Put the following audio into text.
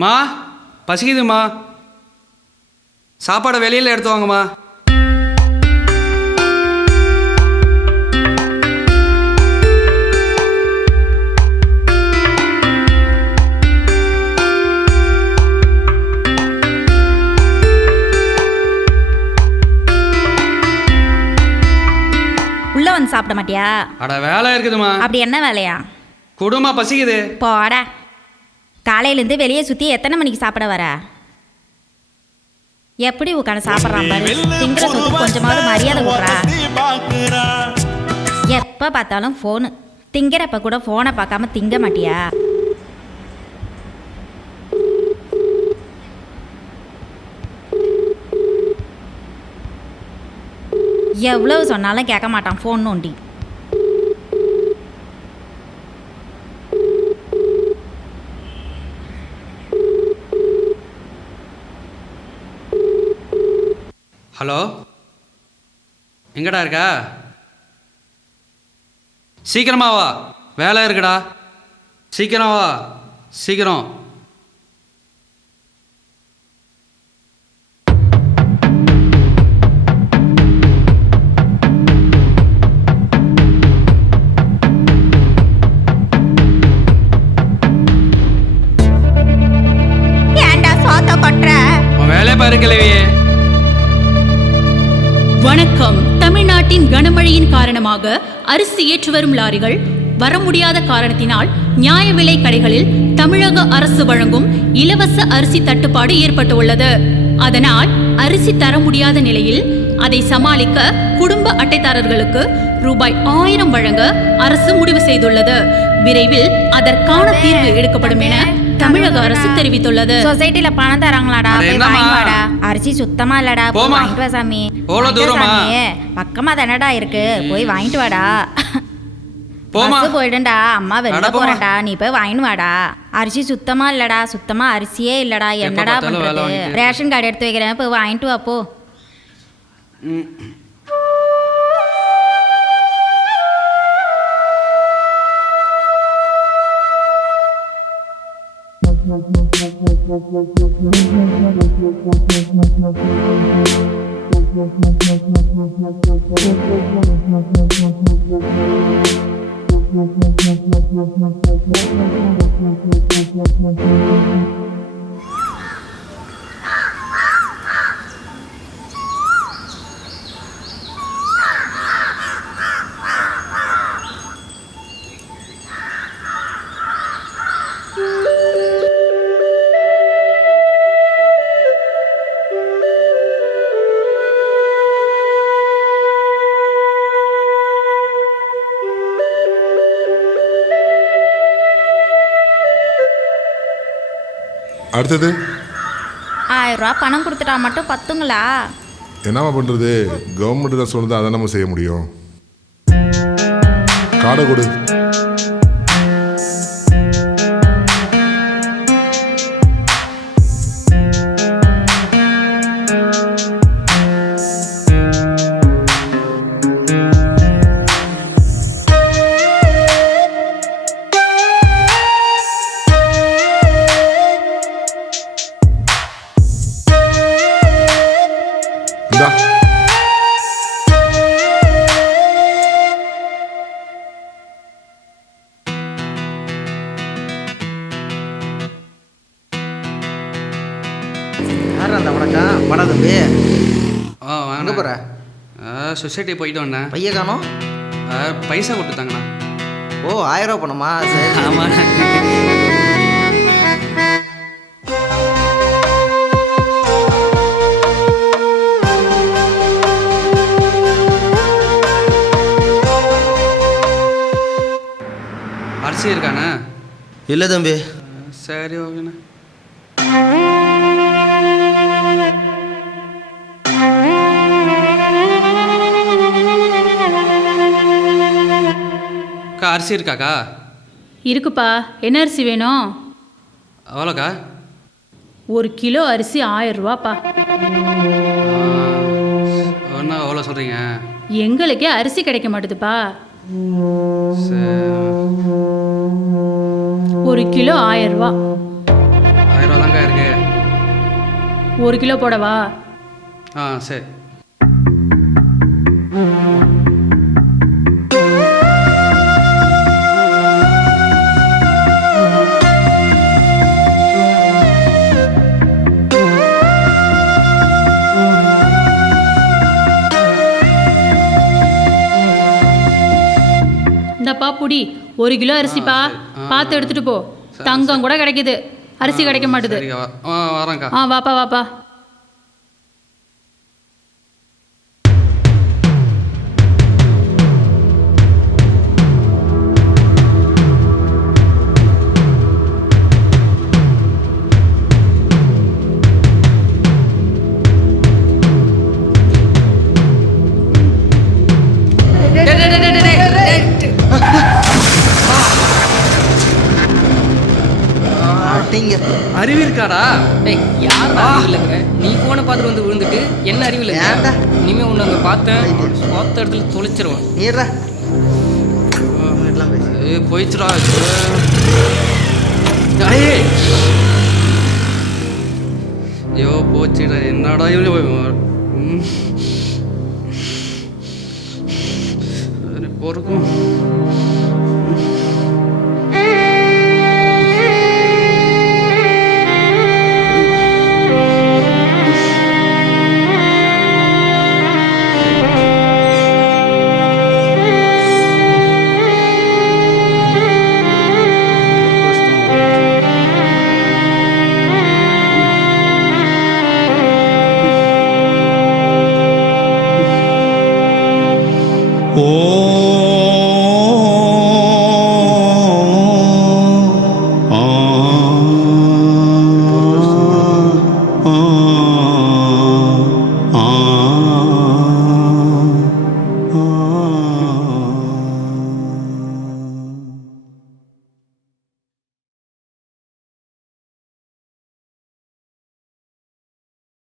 மா பசிக்குதுமா, சாப்பாடை வெளியில் எடுத்து வாங்கம்மா. உள்ள வந்து சாப்பிட மாட்டியா? அட வேலை இருக்குதுமா. அப்படி என்ன வேலையா? குடுமா பசிக்குது. போடா, காலையிலேருந்து வெளியே சுற்றி எத்தனை மணிக்கு சாப்பிட வர? எப்படி உட்காந்து சாப்பிட்றான் பாரு. திங்கிற சொத்துக்கு கொஞ்சமாவது மரியாதை கொடுறா. எப்போ பார்த்தாலும் ஃபோனு. திங்கிறப்ப கூட ஃபோனை பார்க்காம திங்க மாட்டியா? எவ்வளவு சொன்னாலும் கேட்க மாட்டான் ஃபோன் நோண்டி. ஹலோ, எங்கடா இருக்கா? சீக்கிரமா வா, வேலை இருக்குடா. சீக்கிரம் வா, சீக்கிரம். ஏன்டா சோத்த கொட்டுற? உன் வேலையை பாரு கிழவியே. வணக்கம். தமிழ்நாட்டின் கனமழையின் காரணமாக அரிசி ஏற்றி வரும் லாரிகள் வர முடியாத காரணத்தினால் நியாய விலை கடைகளில் தமிழக அரசு வழங்கும் இலவச அரிசி தட்டுப்பாடு ஏற்பட்டுள்ளது. அதனால் அரிசி தர முடியாத நிலையில் அதை சமாளிக்க குடும்ப அட்டைதாரர்களுக்கு ரூபாய் 1000 வழங்க அரசு முடிவு செய்துள்ளது. விரைவில் அதற்கான தீர்வு எடுக்கப்படும் என தமிழக அரசு தெரிவித்துள்ளது. சொசைட்டில பணம் தராங்களாடா, போய் வாங்கிட்டு வாடா. அரிசி சுத்தமா இல்லடா, போய் வாங்கிட்டு வா சாமி. பக்கமா தானடா இருக்கு, போய் வாங்கிட்டு வாடா. பஸ் போயிடுண்டா, அம்மா வெளில போறேன்டா, நீ போய் வாங்கிட்டு வாடா. அரிசி சுத்தமா இல்லடா, சுத்தமா அரிசியே இல்லடா, என்னடா பண்றது? ரேஷன் கார்டு எடுத்து வைக்கிறேன், போய் வாங்கிட்டு வா போ. அடுத்தது 1000 ரூபா பணம் கொடுத்துட்டா மட்டும் பத்துங்களா? என்னம்மா பண்ணுறது, கவர்மெண்ட் தான் சொன்னது, அதை நம்ம செய்ய முடியும். காடை கொடு. யார் அந்த வணக்கம் வண தம்பி. வாங்க போகிற சொசைட்டி போயிட்டு வந்தேன். பைய காணோம். பைசா கொடுத்துட்டாங்கண்ணா. ஓ 1000 ரூபா பணமா? சரி. ஆமாம். அரிசி இருக்காண்ணா? இல்லை தம்பி. சரி ஓகேண்ணா. அரிசி இருக்காக்கா? இருக்குப்பா. என்ன அரிசி வேணும்? எவ்வளோக்கா? 1 கிலோ அரிசி 1000 ரூபாப்பா. ஒன்றா எவ்வளோ சொல்கிறீங்க? எங்களுக்கே அரிசி கிடைக்க மாட்டுதுப்பா. 1 கிலோ 1000 ரூபா. 1000 ரூபா தாங்க 1 கிலோ போடவா? ஆ சரி. இந்தப்பா புடி, 1 கிலோ அரிசிப்பா. பார்த்து எடுத்துட்டு போ. தங்கம் கூட கிடைக்குது, அரிசி கிடைக்க மாட்டுது. சரிக்கா, வரேன்க்கா. வாப்பா வாப்பா. அட்டிங்க. அறிவு இருக்காடா? டேய், யார் அறிவு இல்லைங்கிற? நீ போனை பார்த்துட்டு வந்து விழுந்துட்டு என்ன அறிவு இல்லைங்க? ஏன்டா? இனிமே உன்னை அங்கே பார்த்தேன், பார்த்த இடத்துல தொலைச்சிருவேன். நீடா எல்லாம் பேசு. போயிடுச்சுடா. ஏய். ஐயோ போச்சுடா, என்னடா பொறுக்கும். ஓம்